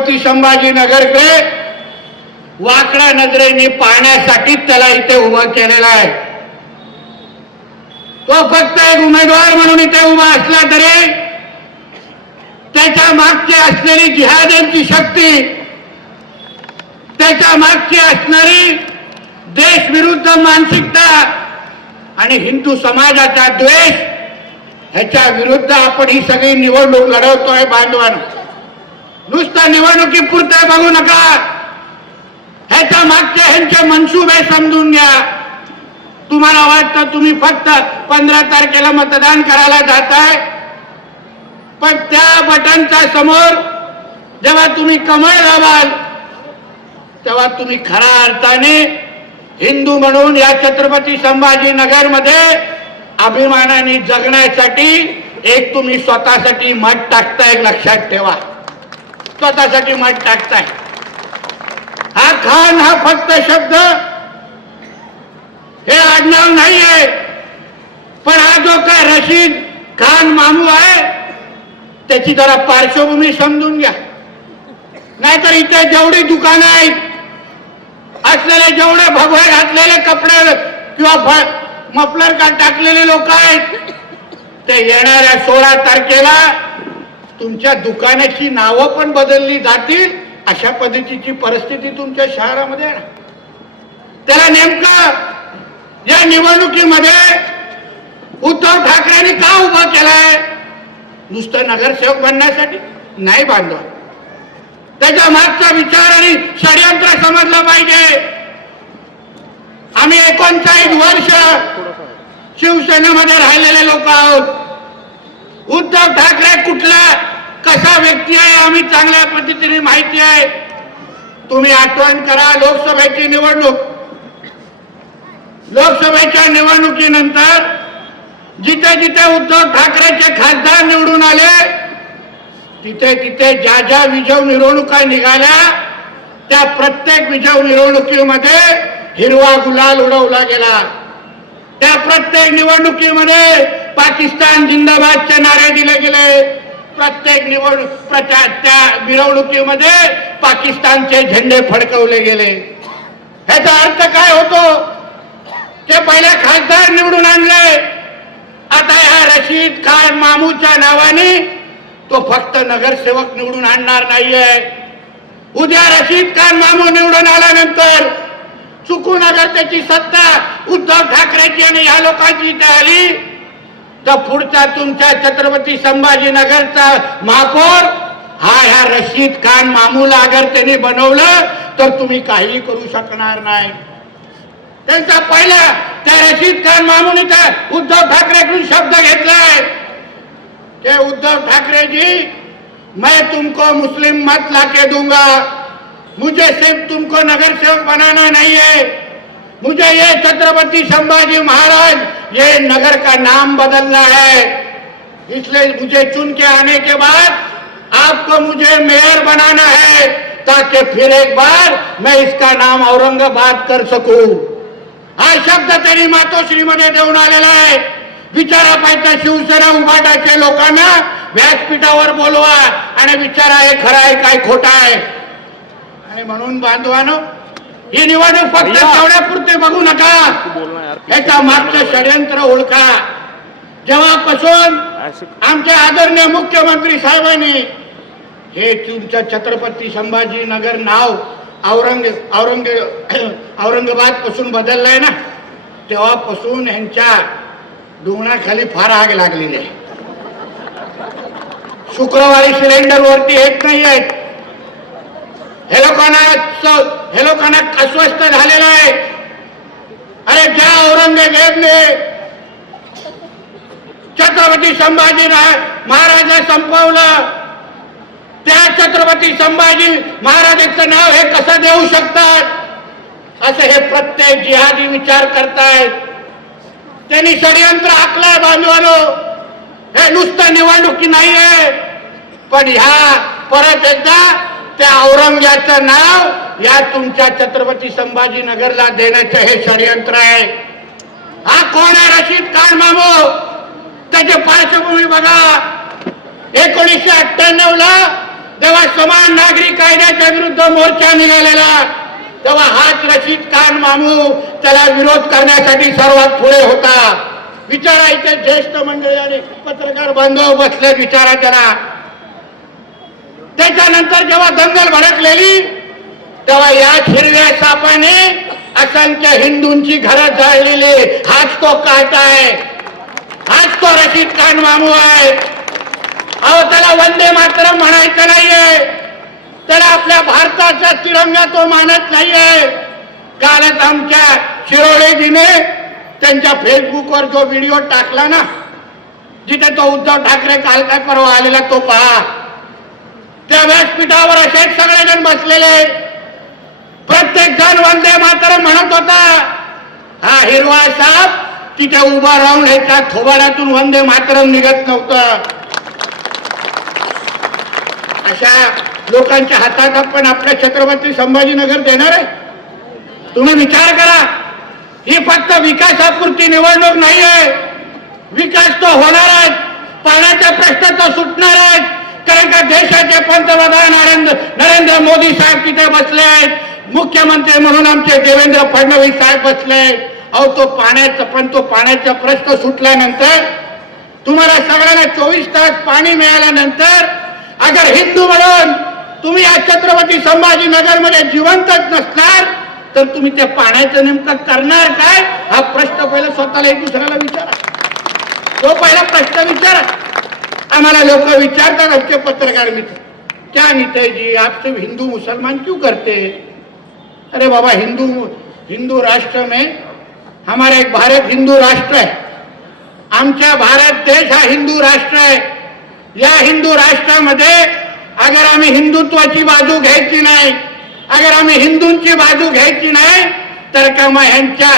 छत्रपती संभाजीनगरकडे वाकड्या नजरेने पाहण्यासाठी त्याला इथे उभं केलेलं आहे. तो फक्त एक उमेदवार म्हणून इथे उभा असला तरी त्याच्या मागची असलेली जिहाद्यांची शक्ती, त्याच्या मागची असणारी देशविरुद्ध मानसिकता आणि हिंदू समाजाचा द्वेष, ह्याच्या विरुद्ध आपण ही सगळी निवडणूक लढवतोय. बांधवांनो, नुसता निवडणुकीपुरता बघू नका, ह्याच्या मागचे ह्यांचे मनसुबे समजून घ्या. तुम्हाला वाटतं तुम्ही फक्त 15 तारखेला मतदान करायला जाताय, पण त्या बटनच्या समोर जेव्हा तुम्ही कमळ दाबाल तेव्हा तुम्ही खऱ्या अर्थाने हिंदू म्हणून या छत्रपती संभाजीनगर मध्ये अभिमानाने जगण्यासाठी एक तुम्ही स्वतःसाठी मत टाकताय. लक्षात ठेवा, स्वतःसाठी मत टाकताय. हा खान हा फक्त शब्द, हे आडनाव नाहीये, पण हा जो काय रशीद खान मामू आहे त्याची जरा पार्श्वभूमी समजून घ्या. नाहीतर इथे जेवढी दुकानं आहेत, असलेले जेवढे भगवे घातलेले कपडे किंवा मफलर का टाकलेले लोक आहेत, ते येणाऱ्या 16 तारखेला तुमच्या दुकानाची नावं पण बदलली जातील. अशा पद्धतीची परिस्थिती तुमच्या शहरामध्ये आहे. त्याला नेमकं या निवडणुकीमध्ये उद्धव ठाकरेंनी का उभं केलंय? नुसतं नगरसेवक बनण्यासाठी नाही बांधव. त्याच्या मागचा विचार आणि षडयंत्र समजलं पाहिजे. आम्ही 39 वर्ष शिवसेनेमध्ये राहिलेले लोक आहोत. उद्धव ठाकरे कुठला कसा व्यक्ती आहे आम्ही चांगल्या पद्धतीने माहिती आहे. तुम्ही आठवण करा, लोकसभेची निवडणूक, लोकसभेच्या निवडणुकीनंतर जिथे जिथे उद्धव ठाकरेचे खासदार निवडून आले, तिथे तिथे ज्या ज्या विजय मिरवणुका निघाल्या, त्या प्रत्येक विजय मिरवणुकीमध्ये हिरवा गुलाल उडवला गेला. त्या प्रत्येक निवडणुकीमध्ये पाकिस्तान जिंदाबादचे नारे दिले गेले. प्रत्येक निवडणूक त्या मिरवणुकीमध्ये पाकिस्तानचे झेंडे फडकवले गेले. ह्याचा अर्थ काय होतो? ते पहिले खासदार निवडून आणले, आता ह्या रशीद खान मामूच्या नावाने तो फक्त नगरसेवक निवडून आणणार नाहीये. उद्या रशीद खान मामू निवडून आल्यानंतर चुकून अगर त्याची सत्ता उद्धव ठाकरेची आणि या लोकांची इथे आली, तर पुढचा तुमच्या छत्रपती संभाजीनगरचा महापौर हा ह्या रशीद खान मामूला अगर त्यांनी बनवलं तर तुम्ही काही करू शकणार नाही. त्यांचा पहिला त्या रशीद खान मामूने त्या उद्धव ठाकरेकडून शब्द घेतलाय कि उद्धव ठाकरे जी, मैं तुमको मुस्लिम मत लाके दूंगा, मुझे सिर्फ तुमको नगर सेवक बनाना नहीं है, मुझे ये छत्रपति संभाजी महाराज ये नगर का नाम बदलना है, इसलिए मुझे चुन के आने के बाद आपको मुझे मेयर बनाना है ताकि फिर एक बार मैं इसका नाम औरंगाबाद कर सकूं. हा शब्द त्यांनी मातोश्रीमध्ये देऊन आलेला आहे. विचारा पाहिजे शिवसेना उभाटाच्या लोकांना व्यासपीठावर बोलवा आणि विचारा हे खरं आहे काय खोटं आहे. आणि म्हणून बांधवानो, ही निवडणूक फक्त तेवढ्यापुरते बघू नका, याच्या मागचं षडयंत्र ओळखा. जेव्हापासून आमच्या आदरणीय मुख्यमंत्री साहेबांनी हे तुमचं छत्रपती संभाजीनगर नाव औरंगाबाद पासून बदललंय ना, तेव्हापासून यांच्या डोंगराखाली फार आग लागलेली आहे. शुक्रवारी सिलेंडर वरती येत नाही आहेत. हे लोकांना अस्वस्थ झालेलं आहे. अरे ज्या औरंगजेबने छत्रपती संभाजी महाराज संपवलं, त्या छत्रपती संभाजी महाराजांचं नाव हे कसं देऊ शकतात, असं हे प्रत्येक जिहादी विचार करतायत. त्यांनी षडयंत्र आखलंय. बांधवानो, हे नुसतं निवडणुकी नाहीये, पण ह्या परत एकदा त्या औरंगजेबाचं नाव या तुमच्या छत्रपती संभाजीनगरला देण्याचं हे षडयंत्र आहे. हा कोण आहे? रशीद खान मामू. त्याची पार्श्वभूमी बघा. 1998 ला जेव्हा समान नागरी कायद्याच्या विरुद्ध मोर्चा निघालेला तेव्हा हाच रशीद खान मामू त्याला विरोध करण्यासाठी सर्वात पुढे होता. विचारायचे ज्येष्ठ मंडळी आणि पत्रकार बांधव बसले विचारा त्याला. त्याच्यानंतर जेव्हा दंगल भडकलेली तेव्हा याच हिरव्या सापाने असंख्य हिंदूंची घरं जाळलेली. हाच तो काटा आहे, हाच तो रशीद खान मामू आहे. अहो त्याला वंदे मातरम म्हणायचं नाहीये, त्याला आपल्या भारताचा तिरंगा तो मानत नाहीये. कालच आमच्या शिरोळेजीने त्यांच्या फेसबुकवर जो व्हिडिओ टाकला ना, जिथे तो उद्धव ठाकरे काल काय परवा आलेला तो पहा. त्या व्यासपीठावर असेच सगळेजण बसलेले, प्रत्येक जण वंदे मातरम म्हणत होता. हा हिरवा साप तिथे उभा राहून ह्याच्या थोबाडातून वंदे मातरम निघत नव्हतं. अशा लोकांच्या हातात आपण आपल्या छत्रपती संभाजीनगर देणार आहे? तुम्ही विचार करा. ही फक्त विकासापुरती निवडणूक नाही आहे. विकास तो होणारच, पाण्याचा प्रश्न तो सुटणारच. कारण का देशाचे पंतप्रधान नरेंद्र मोदी साहेब तिथे बसले आहेत, मुख्यमंत्री म्हणून आमचे देवेंद्र फडणवीस साहेब बसले आहेत. अहो तो पाण्याचा प्रश्न सुटल्यानंतर तुम्हाला सगळ्यांना 24 तास पाणी मिळाल्यानंतर अगर हिंदू म्हणून तुम्ही या छत्रपती संभाजीनगर मध्ये जिवंतच नसणार तर तुम्ही त्या पाण्याचं नेमकं करणार काय? हा प्रश्न पहिला स्वतःला एक दुसऱ्याला विचारा. तो पहिला प्रश्न विचारा. आम्हाला लोक विचारतात, आमचे पत्रकार मित्र, क्या नीतीश जी आप सिर्फ हिंदू मुसलमान क्यों करते? अरे बाबा, हिंदू राष्ट्र में हमारा एक भारत हिंदू राष्ट्र है. आमचा भारत देश हा हिंदू राष्ट्र आहे. या हिंदू राष्ट्रामध्ये अगर आम्ही हिंदुत्वाची बाजू घ्यायची नाही, अगर आम्ही हिंदूंची बाजू घ्यायची नाही तर का मग ह्यांच्या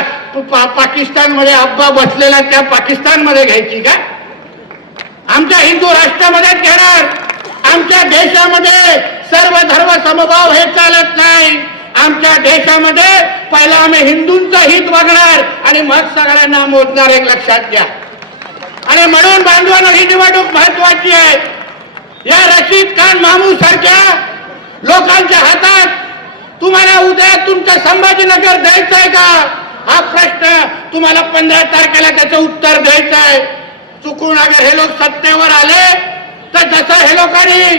पाकिस्तानमध्ये अब्बा बसलेला त्या पाकिस्तानमध्ये घ्यायची का? आमच्या हिंदू राष्ट्रामध्येच घेणार. आमच्या देशामध्ये सर्व धर्म समभाव हे चालत नाही. आमच्या देशामध्ये पहिला आम्ही हिंदूंचं हित बघणार आणि मग सगळ्यांना मोजणार, एक लक्षात घ्या. आणि म्हणून बांधवांनो, ही निवडणूक महत्वाची आहे. या रशीद खान मामू सारख्या लोकांच्या हातात तुम्हाला उद्या तुमचं संभाजीनगर द्यायचं आहे का? हा प्रश्न तुम्हाला 15 तारखेला त्याचं उत्तर द्यायचं आहे. चुकून अगर हे लोक सत्तेवर आले तर जसं हे लोकांनी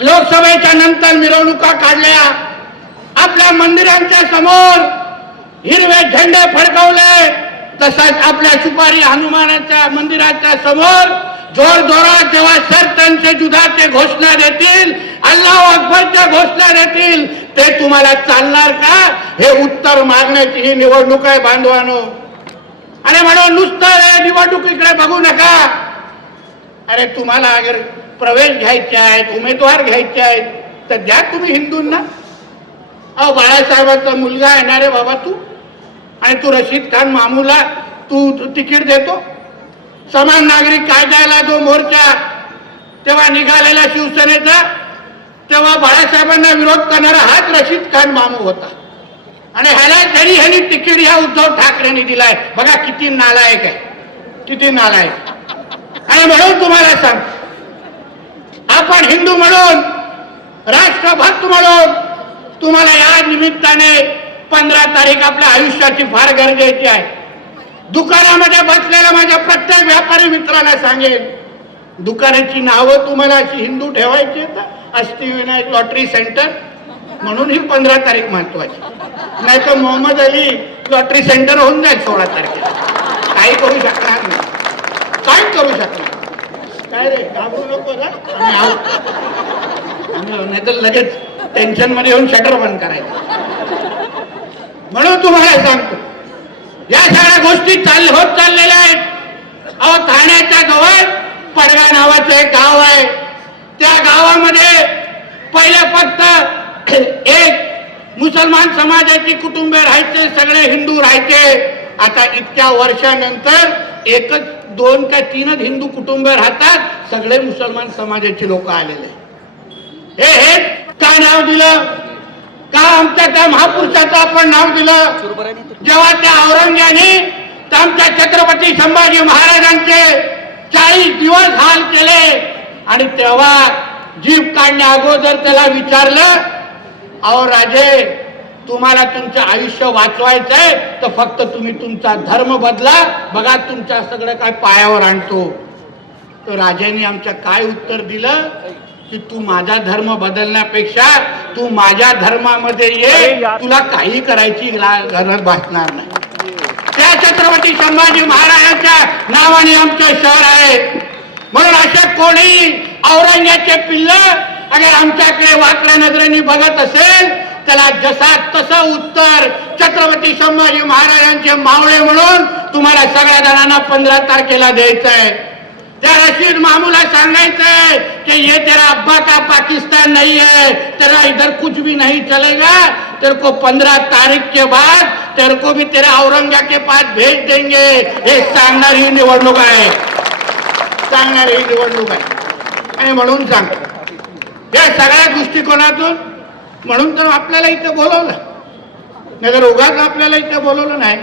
लोकसभेच्या नंतर मिरवणुका काढल्या, आपल्या मंदिरांच्या समोर हिरवे झेंडे फडकवले, तसाच आपल्या सुपारी हनुमानाच्या मंदिराच्या समोर जोर जोरात जेव्हा सरतनचे जुदाचे घोषणा देतील, अल्लाह अकबरच्या घोषणा देतील, ते तुम्हाला चालणार का? हे उत्तर मागण्याची ही निवडणूक आहे बांधवानो. आणि म्हणून नुसतं निवडणुकीकडे बघू नका. अरे तुम्हाला अगर प्रवेश घ्यायचे आहेत, उमेदवार घ्यायचे आहेत तर द्या तुम्ही हिंदूंना. अहो बाळासाहेबांचा मुलगा येणार आहे बाबा तू, आणि तू रशीद खान मामूला तू तिकीट देतो. समान नागरिक कायद्याला जो मोर्चा तेव्हा निघालेला शिवसेनेचा, तेव्हा बाळासाहेबांना विरोध करणारा हाच रशीद खान मामू होता. आणि ह्यानी तिकीट ह्या उद्धव ठाकरेंनी दिलाय. बघा किती नालायक आहे, किती नालायक. आणि म्हणून तुम्हाला सांग, आपण हिंदू म्हणून, राष्ट्रभक्त म्हणून तुम्हाला या निमित्ताने 15 तारीख आपल्या आयुष्याची फार गरजेची आहे. दुकानामध्ये बसलेल्या माझ्या प्रत्येक व्यापारी मित्रांना सांगेन, दुकानाची नावं तुम्हाला अशी हिंदू ठेवायची आहेत. अष्टविनायक लॉटरी सेंटर म्हणून ही 15 तारीख महत्वाची. नाही तर मोहम्मद अली लॉटरी सेंटर होऊन जाईल 16 तारखेला. काही करू शकणार नाही, काय करू शकणार. काय रे, घाबरू नको ना, नाही तर लगेच टेन्शन मध्ये येऊन शटर बंद करायचं. म्हणून तुम्हाला सांगतो, या सगळ्या गोष्टी होत चाललेल्या आहेत. अहो ठाण्याच्या जवळ पडगा नावाचं एक गाव आहे. त्या गावामध्ये पहिले फक्त एक मुसलमान समाजाची कुटुंबे राहायचे, सगळे हिंदू राहायचे. आता इतक्या वर्षानंतर एकच 2 का 3 हिंदू कुटुंबे राहतात, सगळे मुसलमान समाजाची लोक आलेले. हे का नाव दिलं? का आमच्या त्या महापुरुषाचं आपण नाव दिलं? जेव्हा त्या औरंग्याने आमच्या छत्रपती संभाजी महाराजांचे 40 दिवस हाल केले, आणि तेव्हा जीभ काढण्या अगोदर त्याला विचारलं, अहो राजे, तुम्हाला तुमचं आयुष्य वाचवायचंय तर फक्त तुम्ही तुमचा धर्म बदला, बघा तुमच्या सगळं काय पायावर आणतो. तर राजाने आमच्या काय उत्तर दिलं की तू माझा धर्म बदलण्यापेक्षा तू माझ्या धर्मामध्ये ये, तुला काही करायची गरज भासणार नाही. त्या छत्रपती संभाजी महाराजांच्या नावाने आमचं शहर आहे. म्हणून अशा कोणी औरंगाचे पिल्ल अगर आमच्याकडे वाकड्या नजरेने बघत असेल, त्याला जसा तसं उत्तर छत्रपती संभाजी महाराजांचे मावळे म्हणून तुम्हाला सगळ्या जणांना 15 तारखेला द्यायचंय. त्या रशीद मामूला सांगायचंय कि ये तेरा अब्बा का पाकिस्तान नहीं है, तेरा इधर कुछ भी नहीं चलेगा, तेरे को 15 तारीख के बाद तेरे को भी तेरा औरंगा के पास भेज देंगे. हे सांगणारी निवडणूक आहे, सांगणारी निवडणूक आहे. आणि म्हणून सांगतो या सगळ्या दृष्टिकोनातून, म्हणून तर आपल्याला इथे बोलवलं, नाही तर उगाच आपल्याला इथे बोलवलं नाही.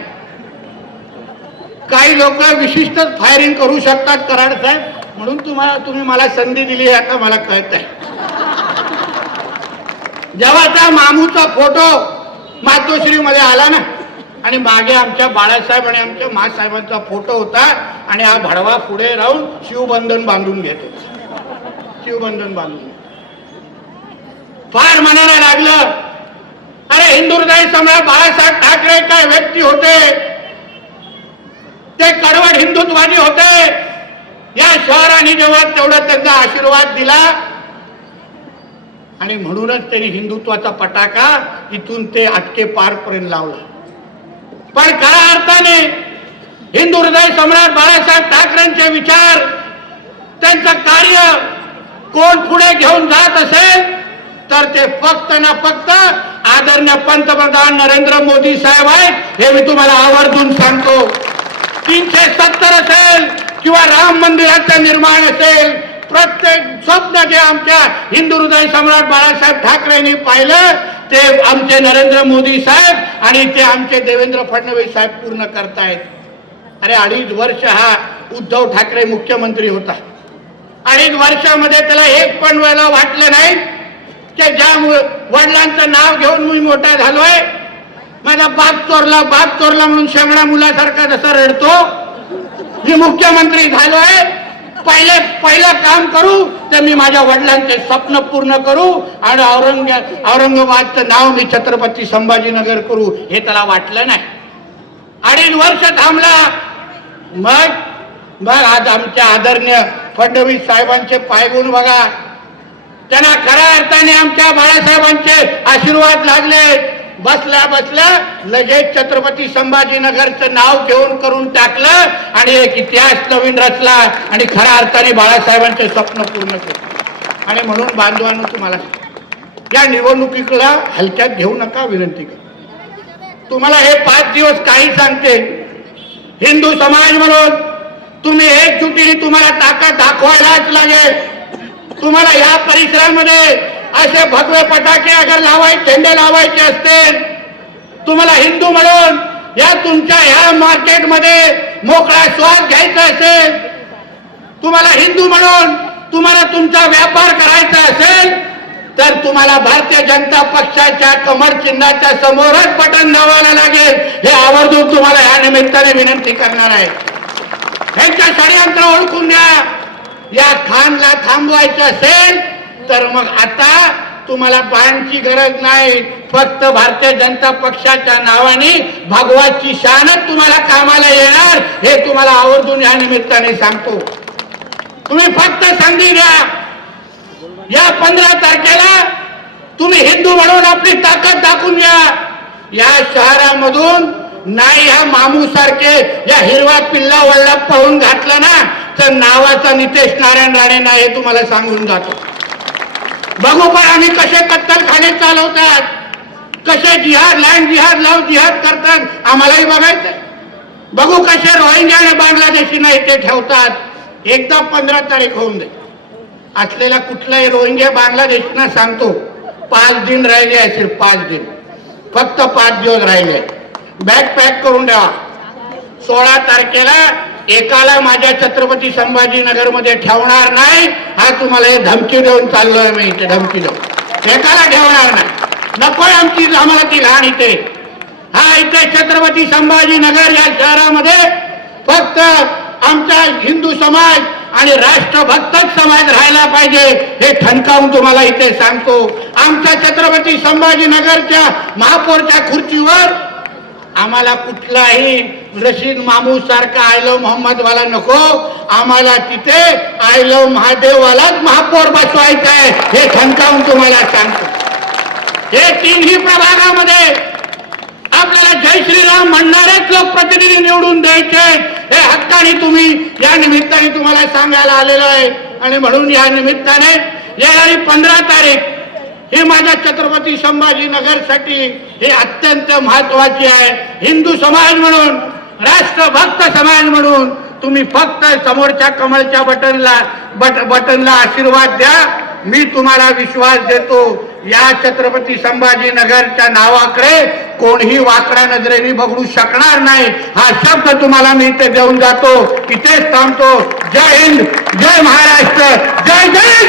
काही लोक विशिष्ट फायरिंग करू शकतात कराड साहेब, म्हणून तुम्ही मला संधी दिली आता मला कळत आहे. जेव्हा त्या मामूचा फोटो मातोश्री मध्ये आला ना, आणि मागे आमच्या बाळासाहेब आणि आमच्या मासाहेबांचा फोटो होता, आणि हा भडवा पुढे राहून शिवबंधन बांधून घेतो, शिवबंधन बांधून फार मनाला लागलं. अरे हिंदू हृदय सम्राट बाळासाहेब ठाकरे काय व्यक्ती होते, ते कडवट हिंदुत्ववादी होते. या शहराने जेव्हा तेवढा त्यांचा आशीर्वाद दिला, आणि म्हणूनच त्यांनी हिंदुत्वाचा पताका इथून ते अटके पारपर्यंत लावला. पण खऱ्या अर्थाने हिंदू हृदय सम्राट बाळासाहेब ठाकरेंचे विचार, त्यांचं कार्य कोण पुढे घेऊन जात असेल तर ते फक्त ना फक्त आदरणीय पंतप्रधान नरेंद्र मोदी साहेब आहेत. हे मी तुम्हाला आवर्जून सांगतो. 370 असेल किंवा राम मंदिराचं निर्माण असेल, प्रत्येक स्वप्न जे आमच्या हिंदू हृदय सम्राट बाळासाहेब ठाकरेंनी पाहिलं ते आमचे नरेंद्र मोदी साहेब आणि ते आमचे देवेंद्र फडणवीस साहेब पूर्ण करतायत. अरे 2.5 वर्ष हा उद्धव ठाकरे मुख्यमंत्री होता. 2.5 वर्षामध्ये त्याला एक पण वेळेला वाटलं नाही की ज्या वडिलांचं नाव घेऊन मी मोठा झालोय, माझा बाप चोरला म्हणून शेंगडा मुलासारखा जसा रडतो, मी मुख्यमंत्री झालोय, पहिलं काम करू तर मी माझ्या वडिलांचे स्वप्न पूर्ण करू आणि औरंगाबादचं नाव मी छत्रपती संभाजीनगर करू, हे त्याला वाटलं नाही. 2.5 वर्ष थांबला. मग आज आमच्या आदरणीय फडणवीस साहेबांचे पायगुण बघा. त्यांना खऱ्या अर्थाने आमच्या बाळासाहेबांचे आशीर्वाद लागले. बसल्या लगेच छत्रपती संभाजीनगरचं नाव घेऊन करून टाकलं आणि एक इतिहास नवीन रचला आणि खऱ्या अर्थाने बाळासाहेबांचे स्वप्न पूर्ण केले. आणि म्हणून बांधवांनो, तुम्हाला या निवडणुकीला हलक्यात घेऊ नका, विनंती कर. तुम्हाला हे 5 दिवस काही सांगते, हिंदू समाज म्हणून तुम्ही एकजुटीने तुम्हाला ताकद दाखवायलाच लागेल. तुम्हाला या परिसरामध्ये असे भगवे पटाके अगर झेंडे लावायचे असतील, तुम्हाला हिंदू म्हणून या तुमच्या ह्या मार्केटमध्ये मोकळा श्वास घ्यायचा असेल, तुम्हाला हिंदू म्हणून तुम्हाला तुमचा व्यापार करायचा असेल, तर तुम्हाला भारतीय जनता पक्षाच्या कमळ चिन्हाच्या समोरच बटन दाबायला लागेल. हे आवर्जून तुम्हाला या निमित्ताने विनंती करणार आहे. यांच्या षडयंत्र ओळखून द्या. या खानला थांबवायचं असेल तर मग आता तुम्हाला बाणची गरज नाही, फक्त भारतीय जनता पक्षाच्या नावाने भगवाची शानच तुम्हाला कामाला येणार, हे तुम्हाला आवर्जून या निमित्ताने सांगतो. तुम्ही फक्त संधी द्या. या 15 तारखेला तुम्ही हिंदू म्हणून आपली ताकद दाखवून द्या. या शहरामधून नाही ह्या मामू सारखे या हिरवा पिल्ला वळला पळून घातला ना तर नावाचा नितेश नारायण राणे नाही, हे तुम्हाला सांगून जातो. बघू पण आम्ही कसे कत्तलखाने चालवतात, कसे लँड जिहाद करतात, आम्हालाही बघायचं. बघू कसे रोहिंग्या आणि बांगलादेशींना इथे ठेवतात. एकदा 15 तारीख होऊन दे. असलेला कुठलाही रोहिंग्या बांगलादेशींना सांगतो 5 दिन राहिले आहे, सिर्फ 5 दिन, फक्त 5 दिवस राहिले. बॅग पॅक करून द्या. 16 तारखेला एकाला माझ्या छत्रपती संभाजीनगरमध्ये ठेवणार नाही, हा तुम्हाला हे धमकी देऊन चाललोय मी इथे, धमकी देऊन एकाला ठेवणार नाही. नकोय आम्हाला ती घाण इथे. हा इथे छत्रपती संभाजीनगर या शहरामध्ये फक्त आमचा हिंदू समाज आणि राष्ट्रभक्तच समाज राहायला पाहिजे, हे ठणकावून तुम्हाला इथे सांगतो. आमच्या छत्रपती संभाजीनगरच्या महापौरच्या खुर्चीवर आम्हाला कुठलाही रशीद मामू सारखा आय लव्ह मोहम्मद वाला नको, आम्हाला तिथे आय लव्ह महादेव वालाच महापौर बसवायचा आहे, हे ठणकावून तुम्हाला सांगतो. हे तीनही प्रभागामध्ये आपल्याला जय श्रीराम म्हणणारेच लोकप्रतिनिधी निवडून द्यायचे, हे हक्काने तुम्ही या निमित्ताने तुम्हाला सांगायला आलेलो आहे. आणि म्हणून या निमित्ताने येणारी 15 तारीख ही माझ्या छत्रपती संभाजीनगरसाठी हे अत्यंत महत्वाची आहे. हिंदू समाज म्हणून, राष्ट्रभक्त समाज म्हणून तुम्ही फक्त समोरच्या कमळच्या बटनला आशीर्वाद द्या. मी तुम्हाला विश्वास देतो, या छत्रपती संभाजीनगरच्या नावाकडे कोणीही वाकड्या नजरेने बघू शकणार नाही, हा शब्द तुम्हाला मी इथे देऊन जातो. इथेच थांबतो. जय हिंद, जय महाराष्ट्र, जय जय.